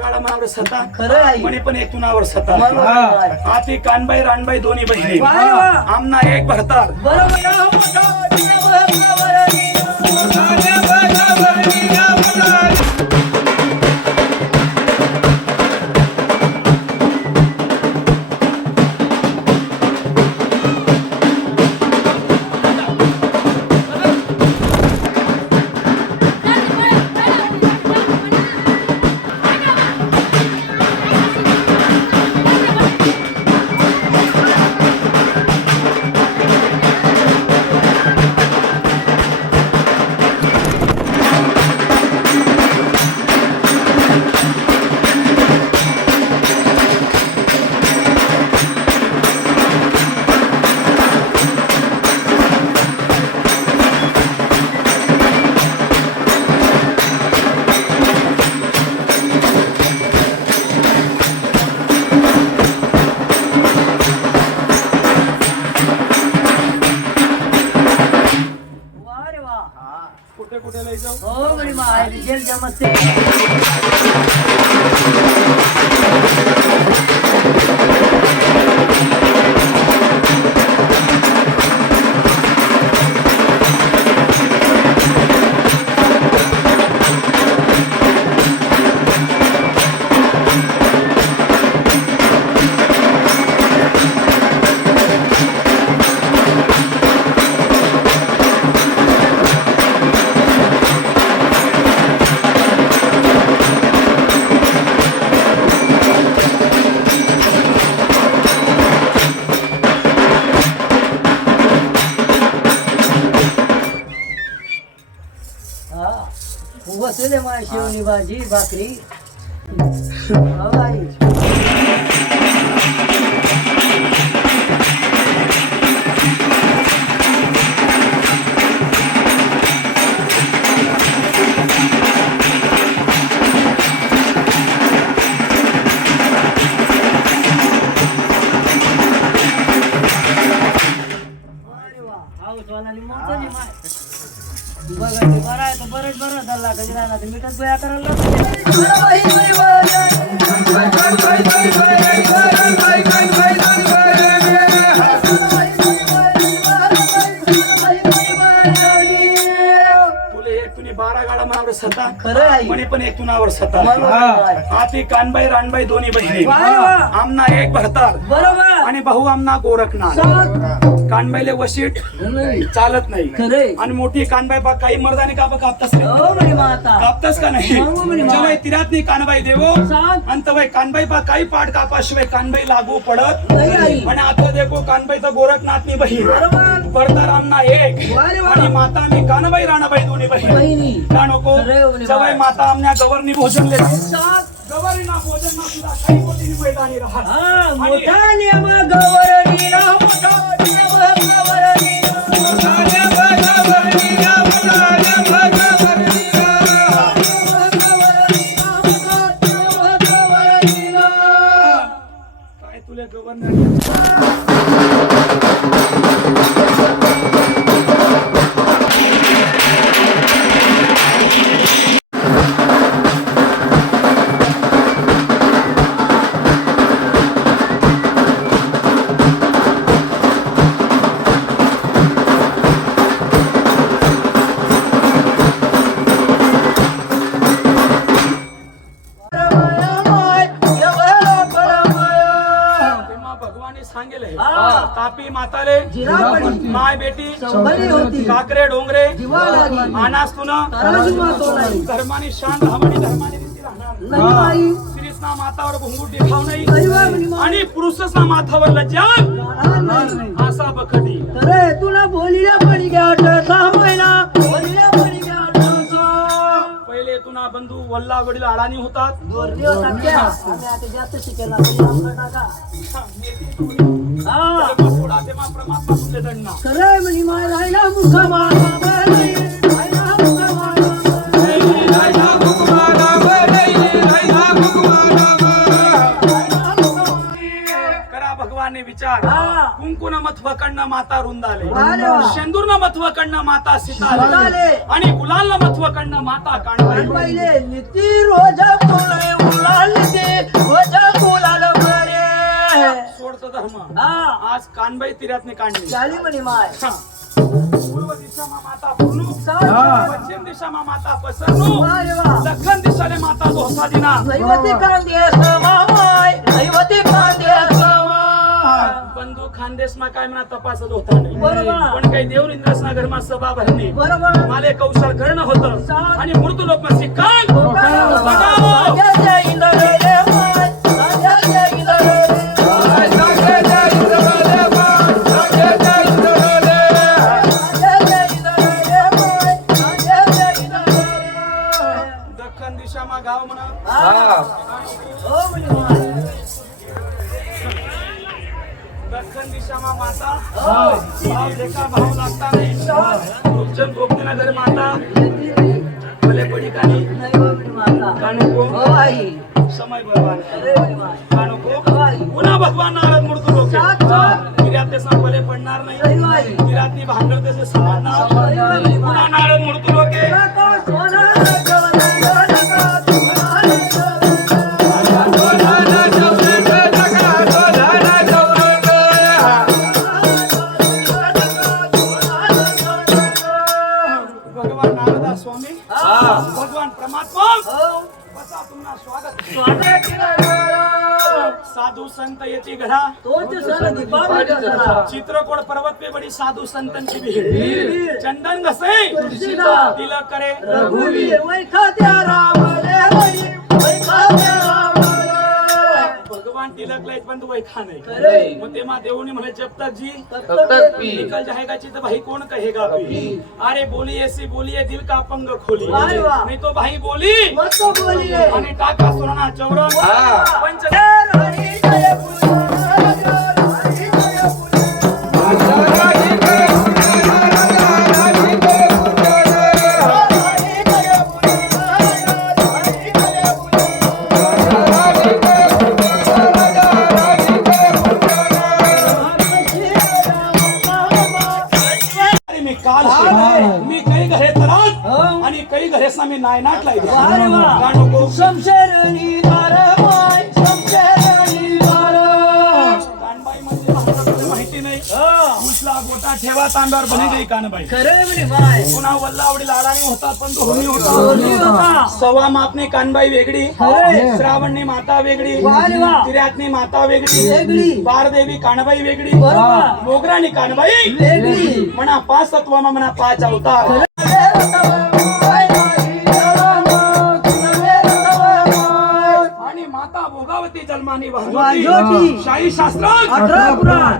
मावर सता खरं आई म्हणे पण एक तुनावर सता बरोबर आहे. आती कानबाई रानबाई दोन्ही बहिणी वा, वा. आमना एक भरतार बरोबर आहे. हो म्हणे मा, आई बसले माय शेवणी भाजी भाकरी हो आई. करायला तर राहणार मीठच गोळ्या करायला सता खरं म्हणे पण एक तुनावर सता बरोबर. आती कानबाई रानबाई दोन्ही बहिणी. वा, वा. आमना एक भरतार. बरोबर. आणि भाऊ आमना गोरखनाथ. कानबाईले वशीट. नाही. चालत नाही. खरंय आणि मोठी कानबाई बा काही मर्दाने कापा कापतास रे हो म्हणे माता. कापतास का नाही? हो म्हणे मा. तिरात नाही कानबाई देवो. सांग. अंत वय कानबाई पा काही पाठ कापाशिवाय कानबाई लागू पडत नाही आई. आणि आता देखो कानबाईचा गोरखनाथनी बहीण. बरोबर. आमना एक. आणि माता मी कानबाई राणाबाई दोन्ही बहीण. का नको. जवळ माता आमच्या गवर्नी भोजन. गवारीना भोजन सुद्धा काही मैदानी राहत. तापी माताले. माय बेटी. काकरे डोंगरे जीवा लागी. आनास तुन तराजू मातो नाही. धर्माने शांत आणि धर्माने माथावर घुंगूट देखाव नाही नाही बा म्हणे मा. आणि पुरुषसना माथावर लज्जा बखटी अरे तुला बोलिया पडी सहा महिना बोलिया पडी घ्या पहिले तुना बंधू वल्ला वडील अडाणी होतात जास्त शिकेला म्हणजे. हा. खरंय म्हणे माय राहिला मुखा भगवाने विचार हा. कुंकुन मथवकडनं माता रुंदाले. शेंदूरनं मथवकडनं माता सीताले. आणि गुलालनं मथवकडनं माता कांडबाई पहिले निती रोज रोज हा आज कानबाई तिऱ्यातने काढली. चाली म्हणे माय. हा. पूर्व दिशामा माता पुनू पश्चिम दिशामा माता पसरणू अरे वा. दक्षिण दिशाने माता दिना दैवती कांदे दैवती कांदे समाय बंधू खानदेश मा काय म्हणा तपासत होता नाही. बरोबर. पण काही देवर इंद्रसना घरमा सभा भरणे बरोबर. माले कौशल करणं होतं. आणि मृत्यू लोक मा शिकाल बघावं. राजाच्या इंद्र दख्खन दिशा मा माता. भाव देखा भाव लागता नाही. रूपचंद गोपनीना घर माता. भले पडी कानी. नाही हो कानुको हो समय कानुको पुन्हा भगवान नारद मृत्यू लोक संपले पडणार नाही. नाही हो आई. स्वामी? भगवान परमात्मा? बसा पुन्हा स्वागत. साधू संत येते घरा. चित्रकोट पर्वत पे बड़ी साधू संतांची भीड़ चंदन घसे. तिलक करे. रघुवीर. वैखात्या राम रे वै वैखात्या राम रे भगवान तिलक लाईत पण तू वैखा नाही. मग तेव्हा देवनी म्हणे जब तक जी निकल जाएगा चित भाई कौन कहेगा पी अरे बोली ऐसी बोली है दिल का पंग खोली. नहीं तो भाई बोली. आणि टाका सोना चौरंग. पंच मी नायनाट वाह रे लाईत वाह. का नको शमशेरणी दार माय शमशेरणी दार कानबाई म्हणजे माहिती नाही उचला गोटा ठेवा तांब्यावर बने गई कानबाई खरं म्हणे माय पुन्हा वल्लावडी लाडाने होता पण तो होमी होता. सव्वा मापनी कानबाई वेगळी. श्रावणनी माता वेगळी. तिऱ्यातनी माता वेगळी वेगळी. बारदेवी कानबाई वेगळी. मोगराणी कानबाई वेगळी म्हणा पाच तत्वामा म्हणा पाच अवतार वाजोटी. वाजोटी शाही शास्त्र.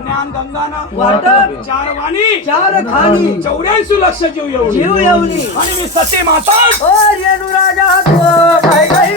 ज्ञान गंगानं वाटप. चार वाणी. चार खाली चौऱ्याऐंशी लक्ष जीव येऊ जीव येऊनी. आणि मी सती माता रेणू राजा तो काय काय